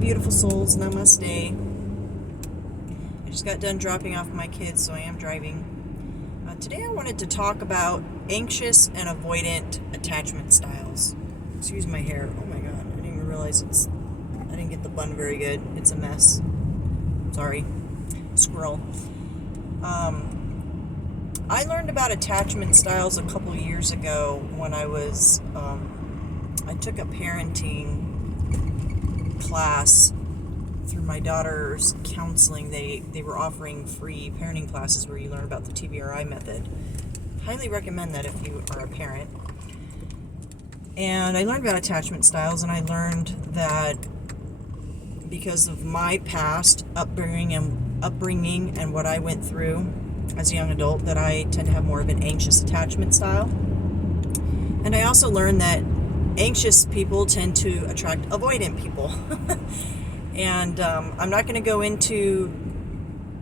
beautiful souls. Namaste. I just got done dropping off my kids, so I am driving. Today I wanted to talk about anxious and avoidant attachment styles. Excuse my hair. Oh my god, I didn't even realize I didn't get the bun very good. It's a mess. Sorry. Squirrel. I learned about attachment styles a couple years ago when I took a parenting class through my daughter's counseling. They were offering free parenting classes where you learn about the TBRI method. Highly recommend that if you are a parent. And I learned about attachment styles, and I learned that because of my past upbringing and what I went through as a young adult, that I tend to have more of an anxious attachment style. And I also learned that anxious people tend to attract avoidant people. And I'm not going to go into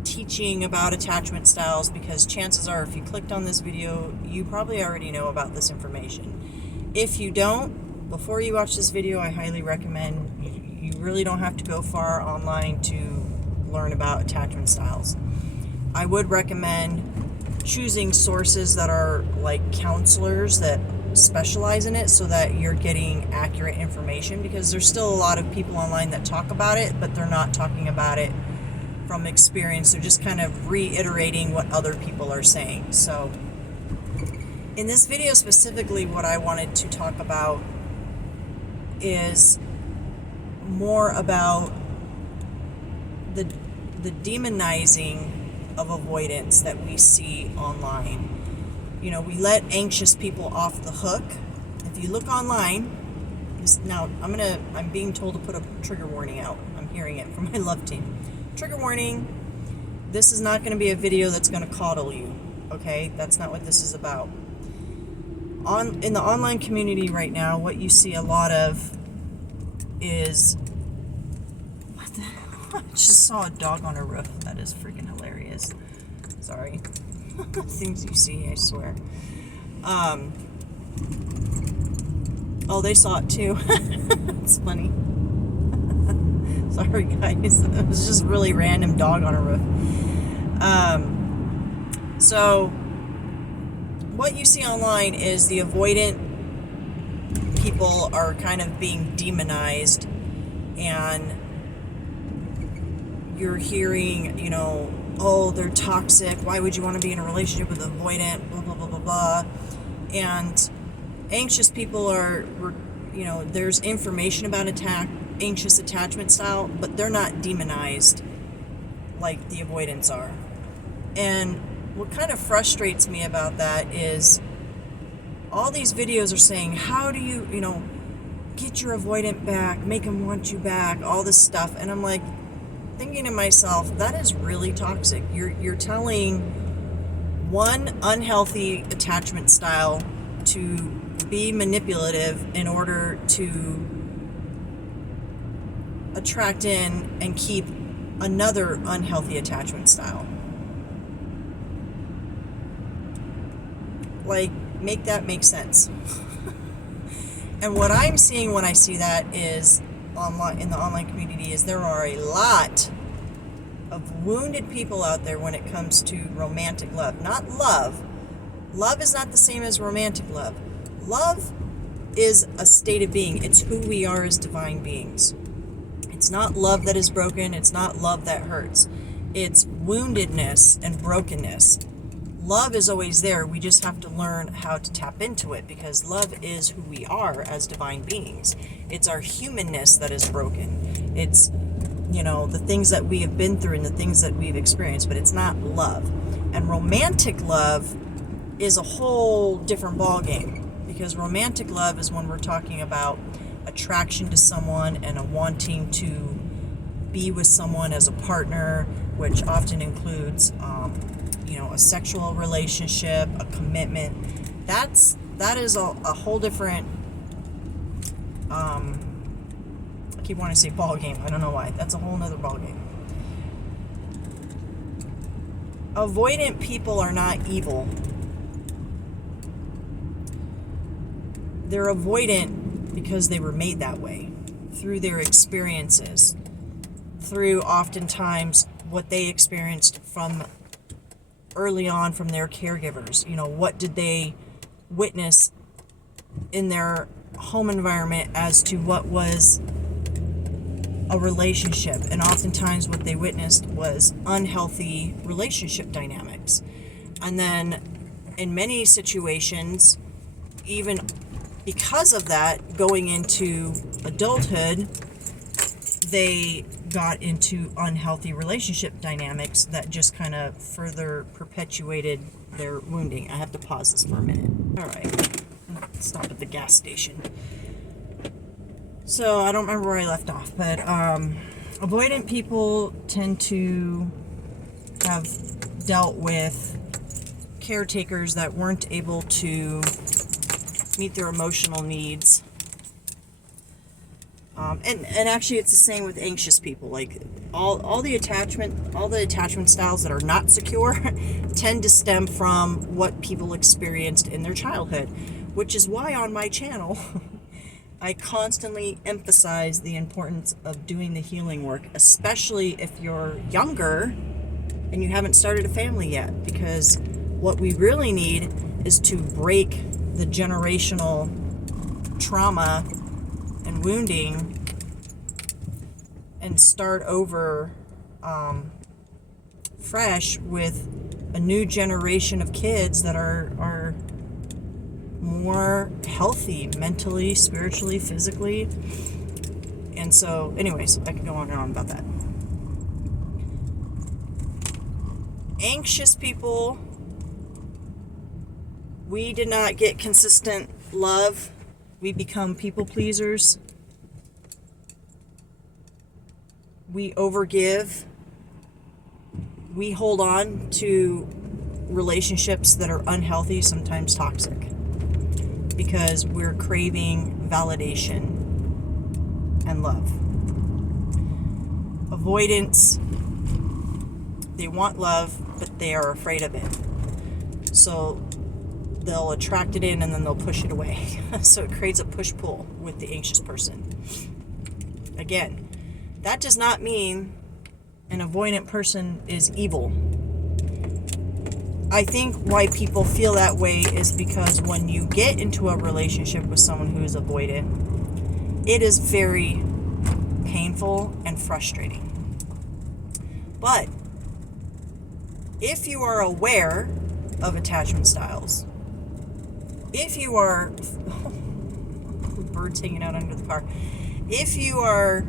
teaching about attachment styles, because chances are if you clicked on this video, you probably already know about this information. If you don't, before you watch this video, I highly recommend, you really don't have to go far online to learn about attachment styles. I would recommend choosing sources that are like counselors that specialize in it, so that you're getting accurate information, because there's still a lot of people online that talk about it, but they're not talking about it from experience. They're just kind of reiterating what other people are saying. So in this video specifically, what I wanted to talk about is more about the demonizing of avoidance that we see online. You know, we let anxious people off the hook. If you look online, now I'm being told to put a trigger warning out. I'm hearing it from my love team. Trigger warning, this is not going to be a video that's going to coddle you, okay? That's not what this is about. In the online community right now, what you see a lot of is, what the hell? I just saw a dog on a roof. That is freaking hilarious. Sorry. Things you see, I swear. Oh, they saw it too. It's funny. Sorry, guys. It was just really random dog on a roof. So what you see online is the avoidant people are kind of being demonized, and you're hearing, you know, oh, they're toxic, why would you want to be in a relationship with an avoidant, blah, blah, blah, blah, blah. And anxious people are, you know, there's information about anxious attachment style, but they're not demonized like the avoidants are. And what kind of frustrates me about that is all these videos are saying, how do you, you know, get your avoidant back, make them want you back, all this stuff. And I'm like, thinking to myself, that is really toxic. You're telling one unhealthy attachment style to be manipulative in order to attract in and keep another unhealthy attachment style. Like, make that make sense. And what I'm seeing when I see that is in the online community is there are a lot of wounded people out there when it comes to romantic love. Not love. Love is not the same as romantic love. Love is a state of being. It's who we are as divine beings. It's not love that is broken. It's not love that hurts. It's woundedness and brokenness. Love is always there. We just have to learn how to tap into it, because love is who we are as divine beings. It's our humanness that is broken. It's, you know, the things that we have been through and the things that we've experienced, but it's not love. And romantic love is a whole different ballgame, because romantic love is when we're talking about attraction to someone and a wanting to be with someone as a partner, which often includes you know, a sexual relationship, a commitment. That is a whole different I keep wanting to say ball game. I don't know why. That's a whole nother ball game. Avoidant people are not evil. They're avoidant because they were made that way through their experiences. through oftentimes what they experienced from early on from their caregivers. What did they witness in their home environment as to what was a relationship, and oftentimes what they witnessed was unhealthy relationship dynamics. And then in many situations, even because of that, going into adulthood, they got into unhealthy relationship dynamics that just kind of further perpetuated their wounding. I have to pause this for a minute. All right, stop at the gas station. So I don't remember where I left off, but avoidant people tend to have dealt with caretakers that weren't able to meet their emotional needs. And actually it's the same with anxious people. Like all the attachment styles that are not secure tend to stem from what people experienced in their childhood, which is why on my channel I constantly emphasize the importance of doing the healing work, especially if you're younger and you haven't started a family yet, because what we really need is to break the generational trauma and wounding and start over fresh with a new generation of kids that are more healthy mentally, spiritually, physically. And so anyways, I could go on and on about that. Anxious people, we did not get consistent love. We become people pleasers. We overgive. We hold on to relationships that are unhealthy, sometimes toxic, because we're craving validation and love. Avoidance, they want love, but they are afraid of it. So they'll attract it in and then they'll push it away. So it creates a push-pull with the anxious person. Again, that does not mean an avoidant person is evil. I think why people feel that way is because when you get into a relationship with someone who is avoidant, it is very painful and frustrating. But if you are aware of attachment styles, if you are birds hanging out under the car, if you are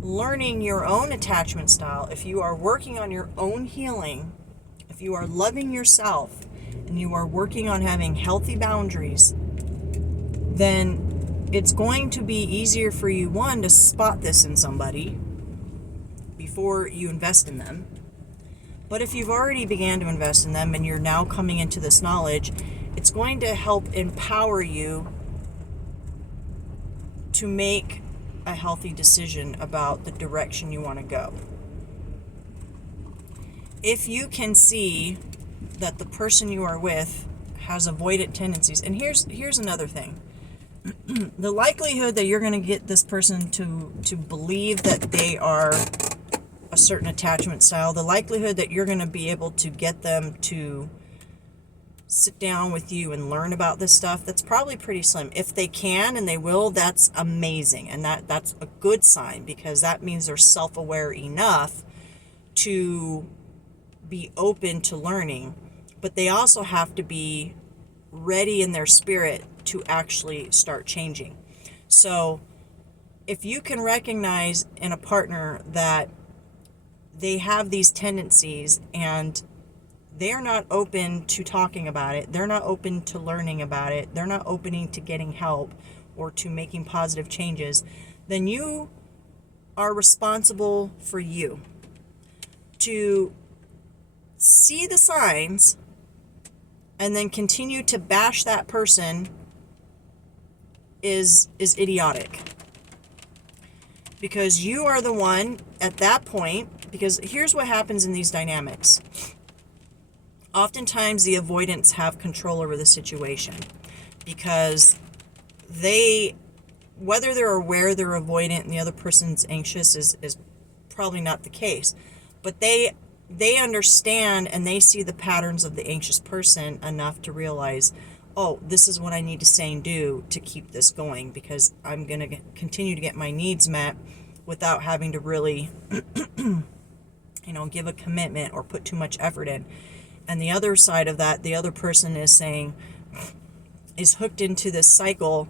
learning your own attachment style, if you are working on your own healing, if you are loving yourself and you are working on having healthy boundaries, then it's going to be easier for you, one, to spot this in somebody before you invest in them. But if you've already began to invest in them and you're now coming into this knowledge, it's going to help empower you to make a healthy decision about the direction you want to go. If you can see that the person you are with has avoidant tendencies, and here's another thing. The likelihood that you're going to get this person to believe that they are a certain attachment style, the likelihood that you're going to be able to get them to sit down with you and learn about this stuff, that's probably pretty slim. If they can and they will, that's amazing, and that's a good sign, because that means they're self-aware enough to be open to learning. But they also have to be ready in their spirit to actually start changing. So if you can recognize in a partner that they have these tendencies and they're not open to talking about it, they're not open to learning about it, they're not opening to getting help or to making positive changes, then you are responsible for you to see the signs and then continue to bash that person is idiotic. Because you are the one at that point, because here's what happens in these dynamics. Oftentimes the avoidants have control over the situation because they, whether they're aware they're avoidant and the other person's anxious is probably not the case. But they understand and they see the patterns of the anxious person enough to realize, oh, this is what I need to say and do to keep this going, because I'm going to continue to get my needs met without having to really, give a commitment or put too much effort in. And the other side of that, the other person is hooked into this cycle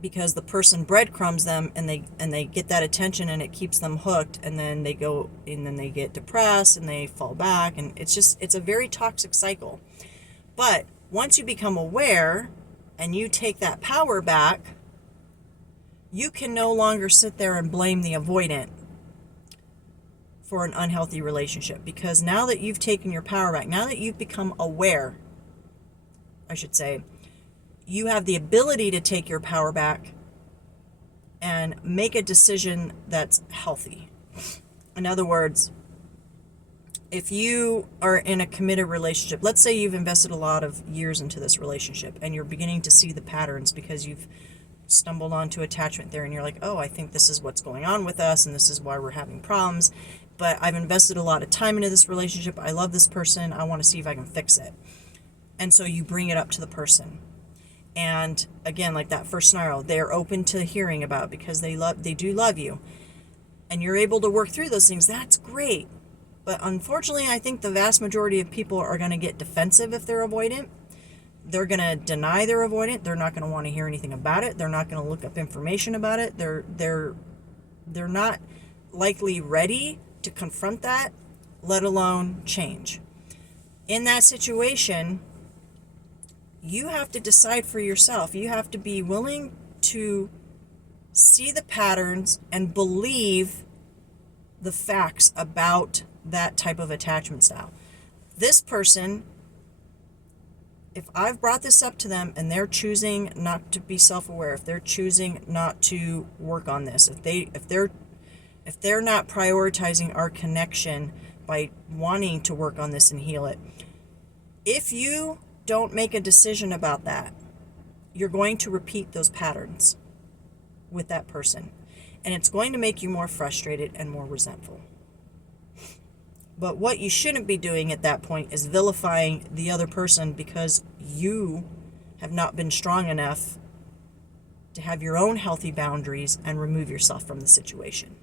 because the person breadcrumbs them, and they get that attention, and it keeps them hooked, and then they go and then they get depressed and they fall back, and it's a very toxic cycle. But once you become aware and you take that power back, you can no longer sit there and blame the avoidant for an unhealthy relationship, because now that you've taken your power back, now that you've become aware, I should say, you have the ability to take your power back and make a decision that's healthy. In other words, if you are in a committed relationship, let's say you've invested a lot of years into this relationship and you're beginning to see the patterns because you've stumbled onto attachment theory and you're like, oh, I think this is what's going on with us and this is why we're having problems. But I've invested a lot of time into this relationship. I love this person. I want to see if I can fix it. And so you bring it up to the person. And again, like that first scenario, they're open to hearing about it because they do love you. And you're able to work through those things. That's great. But unfortunately, I think the vast majority of people are going to get defensive if they're avoidant. They're going to deny they're avoidant. They're not going to want to hear anything about it. They're not going to look up information about it. They're not likely ready to confront that, let alone change. In that situation, you have to decide for yourself. You have to be willing to see the patterns and believe the facts about that type of attachment style. This person, if I've brought this up to them and they're choosing not to be self-aware, if they're choosing not to work on this, if they're not prioritizing our connection by wanting to work on this and heal it, if you don't make a decision about that, you're going to repeat those patterns with that person. And it's going to make you more frustrated and more resentful. But what you shouldn't be doing at that point is vilifying the other person because you have not been strong enough to have your own healthy boundaries and remove yourself from the situation.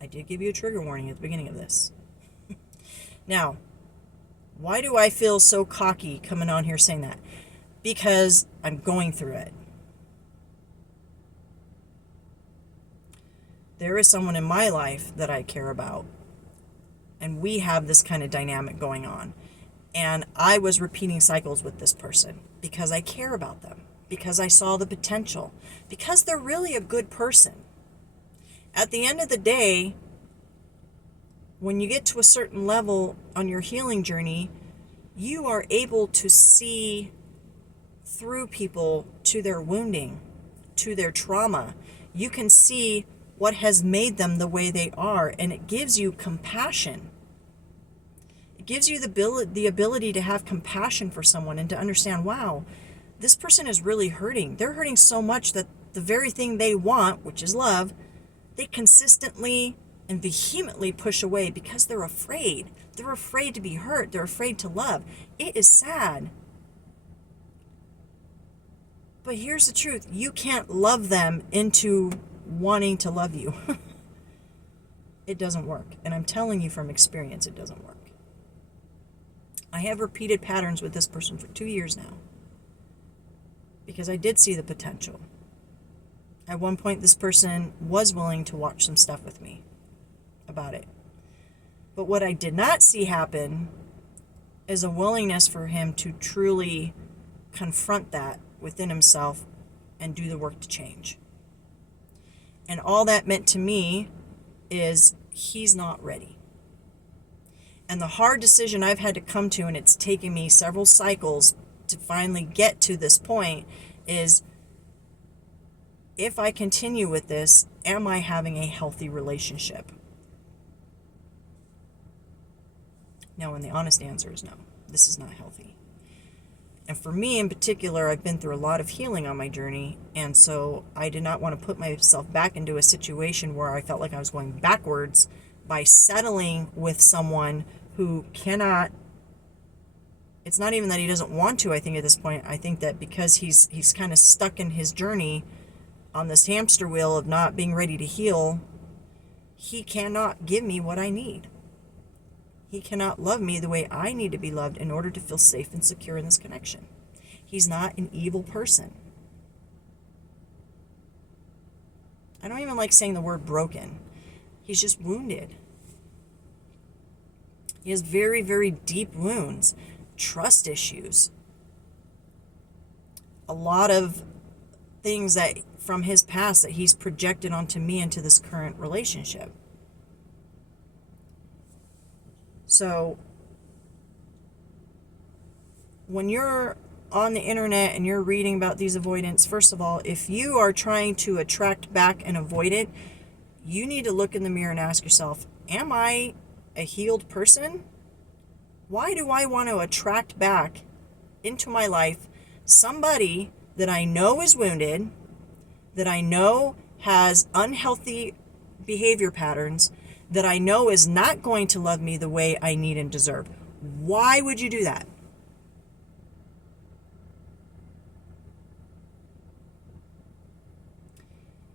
I did give you a trigger warning at the beginning of this. Now, why do I feel so cocky coming on here saying that? Because I'm going through it. There is someone in my life that I care about, and we have this kind of dynamic going on. And I was repeating cycles with this person because I care about them, because I saw the potential, because they're really a good person. At the end of the day, when you get to a certain level on your healing journey, you are able to see through people to their wounding, to their trauma. You can see what has made them the way they are, and it gives you compassion. It gives you the ability to have compassion for someone and to understand, wow, this person is really hurting. They're hurting so much that the very thing they want, which is love, they consistently and vehemently push away because they're afraid. They're afraid to be hurt. They're afraid to love. It is sad. But here's the truth. You can't love them into wanting to love you. It doesn't work. And I'm telling you from experience, it doesn't work. I have repeated patterns with this person for 2 years now because I did see the potential. At one point, this person was willing to watch some stuff with me about it. But what I did not see happen is a willingness for him to truly confront that within himself and do the work to change. And all that meant to me is he's not ready. And the hard decision I've had to come to, and it's taken me several cycles to finally get to this point, is if I continue with this, am I having a healthy relationship? No, and the honest answer is no. This is not healthy. And for me in particular, I've been through a lot of healing on my journey, and so I did not want to put myself back into a situation where I felt like I was going backwards by settling with someone who cannot. It's not even that he doesn't want to, I think, at this point. I think that because he's kind of stuck in his journey on this hamster wheel of not being ready to heal, he cannot give me what I need. He cannot love me the way I need to be loved in order to feel safe and secure in this connection. He's not an evil person. I don't even like saying the word broken. He's just wounded. He has very, very deep wounds, trust issues, a lot of things that from his past that he's projected onto me into this current relationship. So when you're on the internet and you're reading about these avoidants, first of all, if you are trying to attract back an avoidant, you need to look in the mirror and ask yourself, am I a healed person? Why do I want to attract back into my life somebody that I know is wounded, that I know has unhealthy behavior patterns, that I know is not going to love me the way I need and deserve? Why would you do that?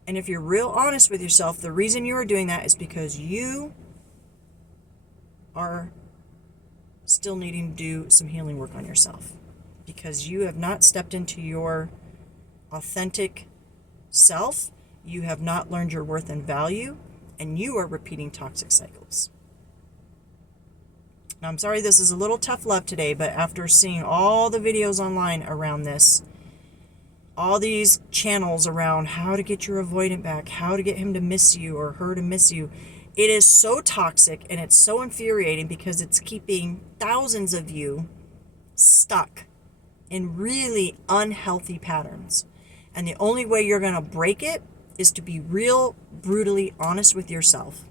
And if you're real honest with yourself, the reason you are doing that is because you are still needing to do some healing work on yourself. Because you have not stepped into your authentic self, you have not learned your worth and value, and you are repeating toxic cycles. Now, I'm sorry this is a little tough love today, but after seeing all the videos online around this, all these channels around how to get your avoidant back, how to get him to miss you or her to miss you, it is so toxic and it's so infuriating because it's keeping thousands of you stuck in really unhealthy patterns. And the only way you're going to break it is to be real, brutally honest with yourself.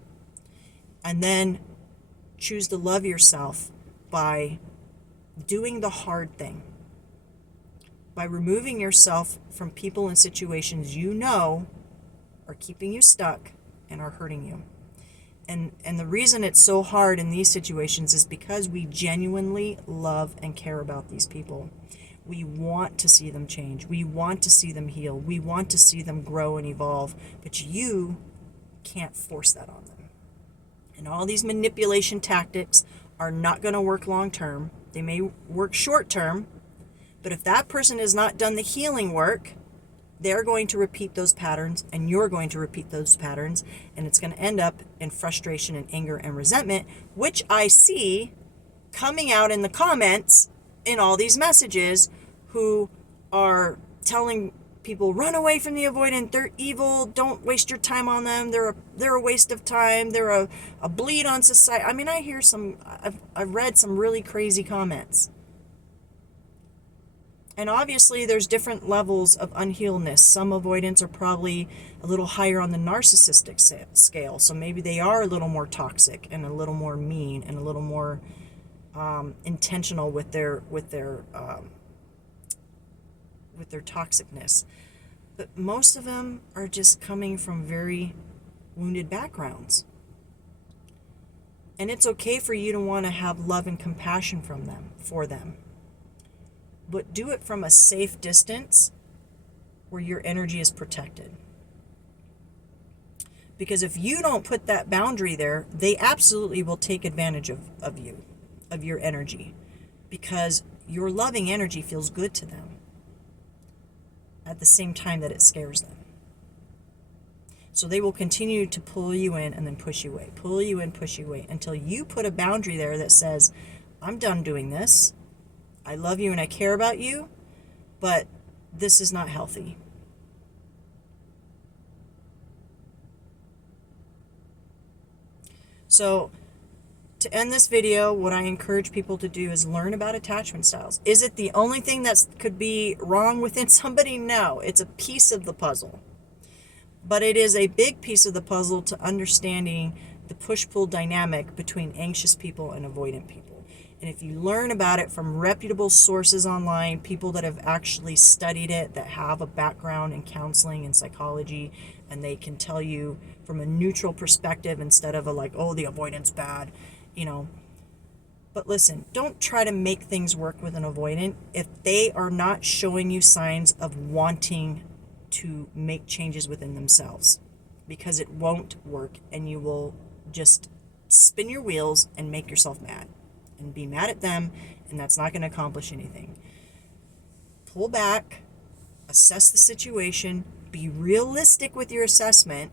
And then choose to love yourself by doing the hard thing. By removing yourself from people and situations you know are keeping you stuck and are hurting you. And the reason it's so hard in these situations is because we genuinely love and care about these people. We want to see them change. We want to see them heal. We want to see them grow and evolve. But you can't force that on them. And all these manipulation tactics are not going to work long term. They may work short term. But if that person has not done the healing work, they're going to repeat those patterns, and you're going to repeat those patterns, and it's going to end up in frustration and anger and resentment, which I see coming out in the comments in all these messages who are telling people, run away from the avoidant, they're evil, don't waste your time on them, they're a waste of time, they're a bleed on society. I mean, I've read some really crazy comments. And obviously there's different levels of unhealedness. Some avoidants are probably a little higher on the narcissistic scale. So maybe they are a little more toxic and a little more mean and a little more intentional with their toxicness. But most of them are just coming from very wounded backgrounds. And it's okay for you to want to have love and compassion for them. But do it from a safe distance where your energy is protected. Because if you don't put that boundary there, they absolutely will take advantage of you, of your energy. Because your loving energy feels good to them at the same time that it scares them. So they will continue to pull you in and then push you away, pull you in, push you away, until you put a boundary there that says, I'm done doing this. I love you and I care about you, but this is not healthy. So to end this video, what I encourage people to do is learn about attachment styles. Is it the only thing that could be wrong within somebody? No, it's a piece of the puzzle. But it is a big piece of the puzzle to understanding the push-pull dynamic between anxious people and avoidant people. And if you learn about it from reputable sources online, people that have actually studied it, that have a background in counseling and psychology, and they can tell you from a neutral perspective instead of a like, oh, the avoidance bad, you know. But listen, don't try to make things work with an avoidant if they are not showing you signs of wanting to make changes within themselves, because it won't work and you will just spin your wheels and make yourself mad and be mad at them, and that's not going to accomplish anything. Pull back, assess the situation, be realistic with your assessment,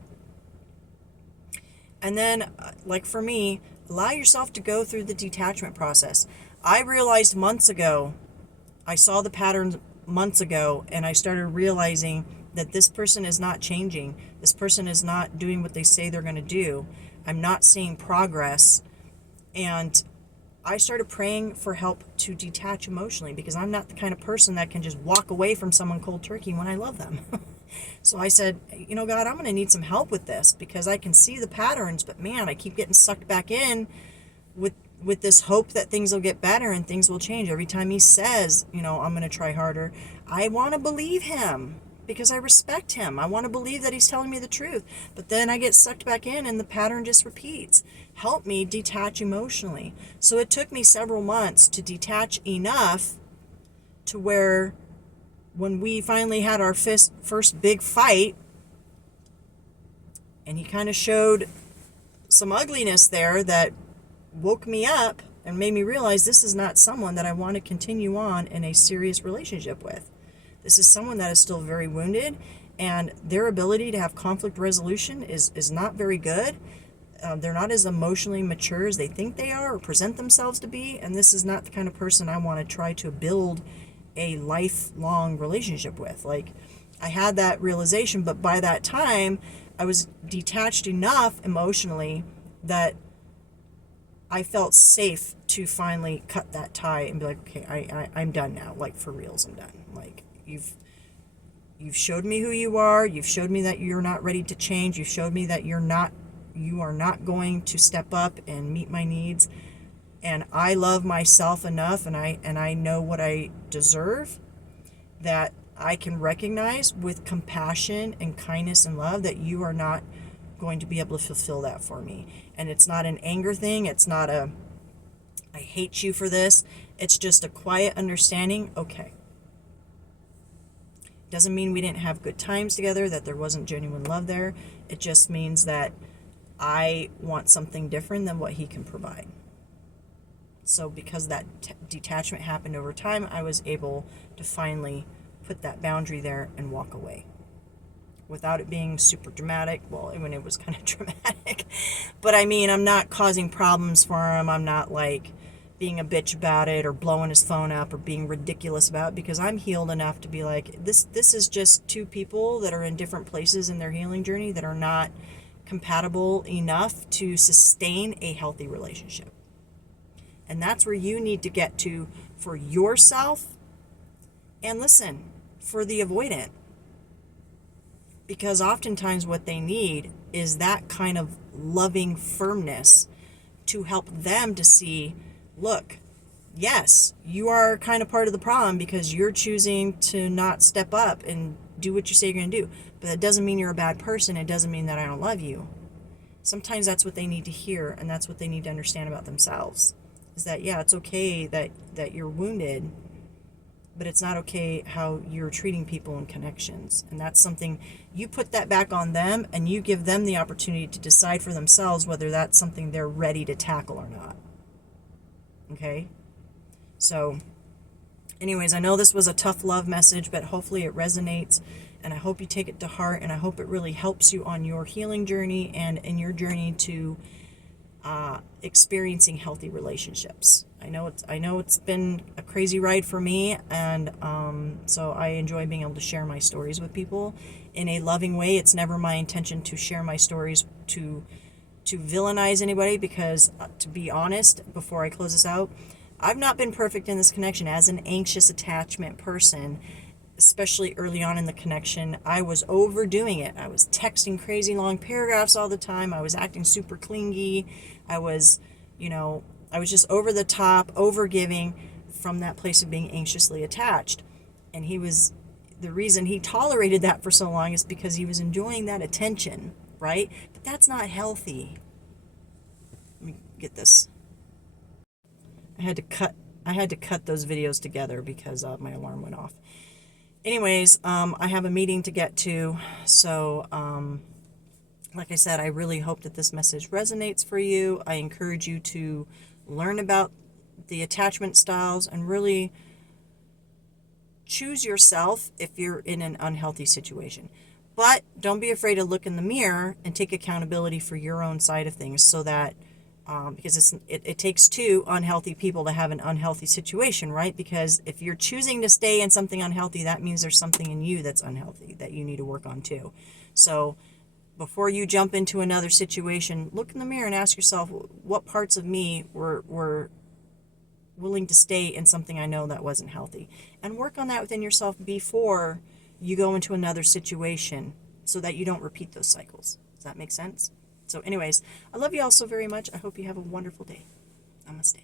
and then, like for me, allow yourself to go through the detachment process. I realized months ago, I saw the patterns months ago, and I started realizing that this person is not changing. This person is not doing what they say they're going to do. I'm not seeing progress. And I started praying for help to detach emotionally, because I'm not the kind of person that can just walk away from someone cold turkey when I love them. So I said, you know, God, I'm going to need some help with this, because I can see the patterns, but man, I keep getting sucked back in with this hope that things will get better and things will change. Every time he says, you know, I'm going to try harder, I want to believe him because I respect him. I want to believe that he's telling me the truth. But then I get sucked back in and the pattern just repeats. Help me detach emotionally. So it took me several months to detach enough to where when we finally had our first big fight, and he kind of showed some ugliness there that woke me up and made me realize this is not someone that I want to continue on in a serious relationship with. This is someone that is still very wounded, and their ability to have conflict resolution is not very good. They're not as emotionally mature as they think they are or present themselves to be, and this is not the kind of person I want to try to build a lifelong relationship with. Like, I had that realization, but by that time, I was detached enough emotionally that I felt safe to finally cut that tie and be like, okay, I'm done now. Like, for reals, I'm done. Like, you've showed me who you are. You've showed me that you're not ready to change. You've showed me that you are not going to step up and meet my needs. And I love myself enough, and I know what I deserve, that I can recognize with compassion and kindness and love that you are not going to be able to fulfill that for me. And it's not an anger thing. It's not a, I hate you for this. It's just a quiet understanding. Okay. Doesn't mean we didn't have good times together, that there wasn't genuine love there. It just means that I want something different than what he can provide. So because that detachment happened over time, I was able to finally put that boundary there and walk away without it being super dramatic. Well, when it was kind of dramatic, but I mean, I'm not causing problems for him. I'm not like being a bitch about it or blowing his phone up or being ridiculous about it, because I'm healed enough to be like, this is just two people that are in different places in their healing journey that are not compatible enough to sustain a healthy relationship. And that's where you need to get to for yourself, and listen, for the avoidant. Because oftentimes what they need is that kind of loving firmness to help them to see, look, yes, you are kind of part of the problem because you're choosing to not step up and do what you say you're going to do. But that doesn't mean you're a bad person. It doesn't mean that I don't love you. Sometimes that's what they need to hear, and that's what they need to understand about themselves. Is that, yeah, it's okay that you're wounded, but it's not okay how you're treating people in connections. And that's something, you put that back on them, and you give them the opportunity to decide for themselves whether that's something they're ready to tackle or not. Okay? So, anyways, I know this was a tough love message, but hopefully it resonates, and I hope you take it to heart, and I hope it really helps you on your healing journey and in your journey to experiencing healthy relationships. I know it's been a crazy ride for me, and so I enjoy being able to share my stories with people in a loving way. It's never my intention to share my stories to villainize anybody, because to be honest, before I close this out, I've not been perfect in this connection. As an anxious attachment person, especially early on in the connection, I was overdoing it. I was texting crazy long paragraphs all the time. I was acting super clingy. I was, I was just over the top, over giving from that place of being anxiously attached. And the reason he tolerated that for so long is because he was enjoying that attention, right? But that's not healthy. Let me get this. I had to cut those videos together because my alarm went off. Anyways, I have a meeting to get to, so like I said, I really hope that this message resonates for you. I encourage you to learn about the attachment styles and really choose yourself if you're in an unhealthy situation. But don't be afraid to look in the mirror and take accountability for your own side of things, so that because it takes two unhealthy people to have an unhealthy situation, right? Because if you're choosing to stay in something unhealthy, that means there's something in you that's unhealthy that you need to work on too. So before you jump into another situation, look in the mirror and ask yourself, what parts of me were willing to stay in something I know that wasn't healthy, and work on that within yourself before you go into another situation, so that you don't repeat those cycles. Does that make sense? So anyways, I love you all so very much. I hope you have a wonderful day. Namaste.